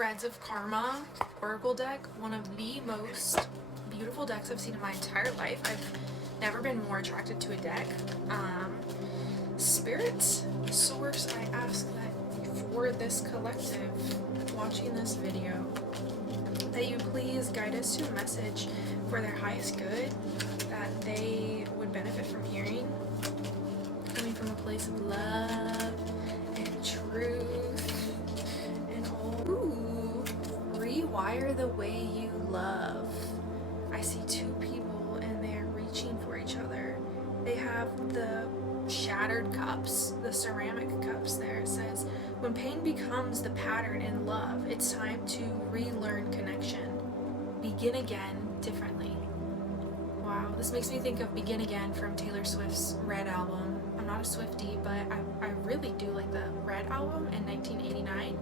Threads of Karma Oracle deck, one of the most beautiful decks I've seen in my entire life. I've never been more attracted to a deck. Spirit Source, I ask that for this collective watching this video, that you please guide us to a message for their highest good that they would benefit from hearing, coming from a place of love and truth and all. Ooh, rewire the way you love. I see two people and they're reaching for each other. They have the shattered cups, the ceramic cups there. It says, when pain becomes the pattern in love, it's time to relearn connection. Begin again differently. Wow, this makes me think of Begin Again from Taylor Swift's Red album. I'm not a Swiftie, but I really do like the Red album in 1989.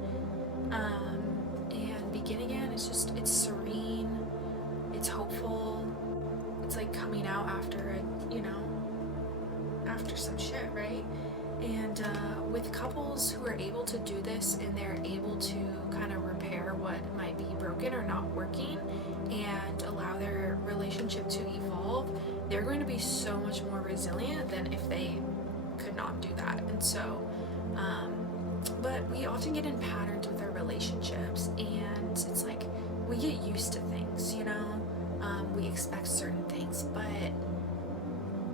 And Begin Again is just, it's serene, it's hopeful, it's like coming out after a, you know, after some shit, right? And with couples who are able to do this and they're able to kind of repair what might be broken or not working and allow their relationship to evolve, they're going to be so much more resilient than if they could not do that. And so, but we often get in patterns with our relationships, and it's like we get used to things, you know? We expect certain things, but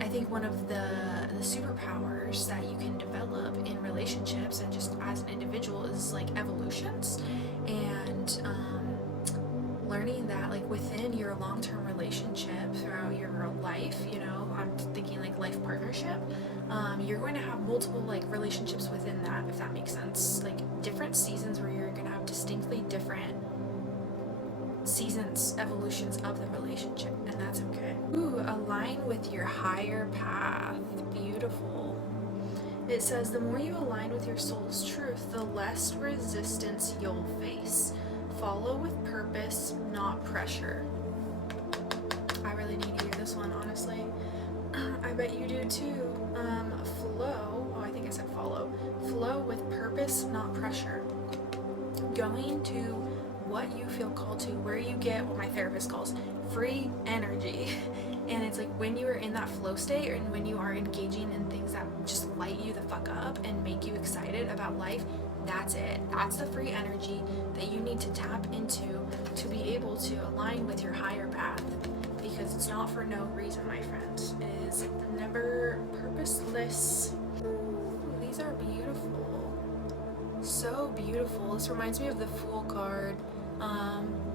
I think one of the superpowers that you can develop in relationships and just as an individual is like evolutions, and learning that like within your long-term relationship throughout your life, you know, I'm thinking like life partnership, you're going to have multiple like relationships within that, if that makes sense, like different seasons where you're going to have distinctly different seasons, evolutions of the relationship, and that's okay. Ooh, align with your higher path. Beautiful. It says, the more you align with your soul's truth, the less resistance you'll face. Follow with purpose, not pressure. I really need to hear this one, honestly. I bet you do too. Flow, oh, I think I said follow. Flow with purpose, not pressure. Going to what you feel called to, where you get what my therapist calls free energy. And it's like when you are in that flow state and when you are engaging in things that just light you the fuck up and make you excited about life, that's it. That's the free energy that you need to tap into to be able to align with your higher path, because it's not for no reason, my friend. It is never purposeless. Ooh, these are beautiful. So beautiful. This reminds me of the Fool card,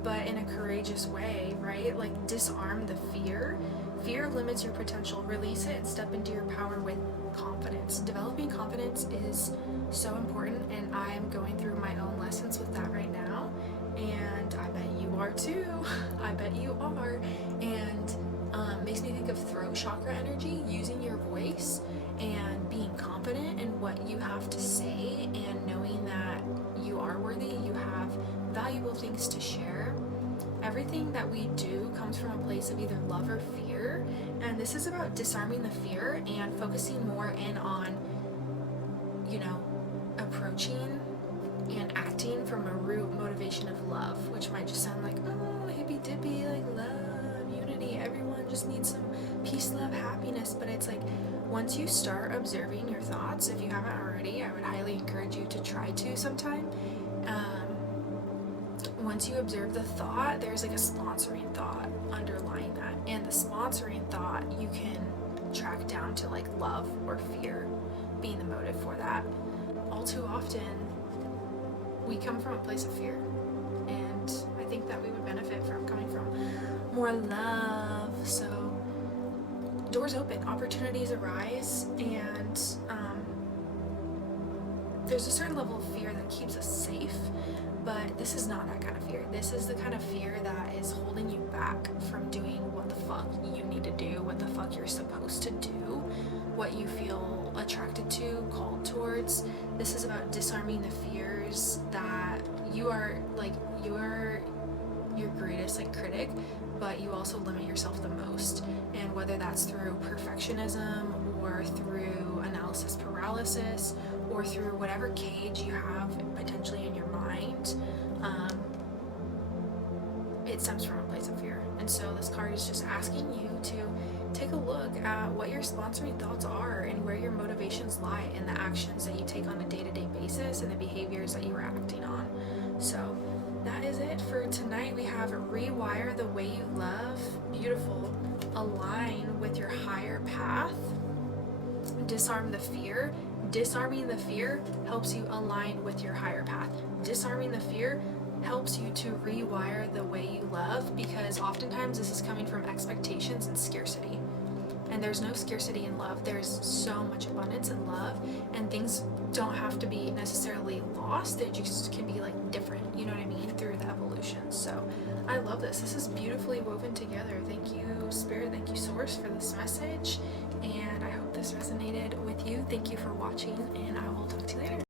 but in a courageous way, right? Like disarm the fear. Fear limits your potential. Release it and step into your power with confidence. Developing confidence is so important, and I am going through my own lessons with that right now, and I bet you are too. I bet you are. And makes me think of throat chakra energy, using your voice and being confident in what you have to say and knowing that you are worthy, you have valuable things to share. Everything that we do comes from a place of either love or fear, and this is about disarming the fear and focusing more in on, you know, approaching and acting from a root motivation of love, which might just sound like, oh, hippy dippy, like love, unity, everyone just needs some peace, love, happiness. But it's like, once you start observing your thoughts, if you haven't already, I would highly encourage you to try to sometime. Once you observe the thought, there's like a sponsoring thought underlying that, and the sponsoring thought you can track down to like love or fear being the motive for that. All too often we come from a place of fear, and I think that we would benefit from coming from more love. So doors open, opportunities arise, and there's a certain level of fear that keeps us safe, but this is not that kind of fear. This is the kind of fear that is holding you back from doing what the fuck you need to do, what the fuck you're supposed to do, what you feel attracted to, called towards. This is about disarming the fears that you are your greatest like critic, but you also limit yourself the most. And whether that's through perfectionism or through analysis paralysis or through whatever cage you have potentially in your mind, it stems from a place of fear. And so this card is just asking you to take a look at what your sponsoring thoughts are and where your motivations lie in the actions that you take on a day-to-day basis and the behaviors that you are acting on. So that is it for tonight. We have rewire the way you love, beautiful, align with your higher path, disarm the fear. Disarming the fear helps you align with your higher path. Disarming the fear helps you to rewire the way you love, because oftentimes this is coming from expectations and scarcity. And there's no scarcity in love. There's so much abundance in love, and things don't have to be necessarily lost. They just can be like different, you know what I mean, through the evolution. So I love this. This is beautifully woven together. Thank you, Spirit. Thank you, Source, for this message. And I hope this resonated with you. Thank you for watching, and I will talk to you later.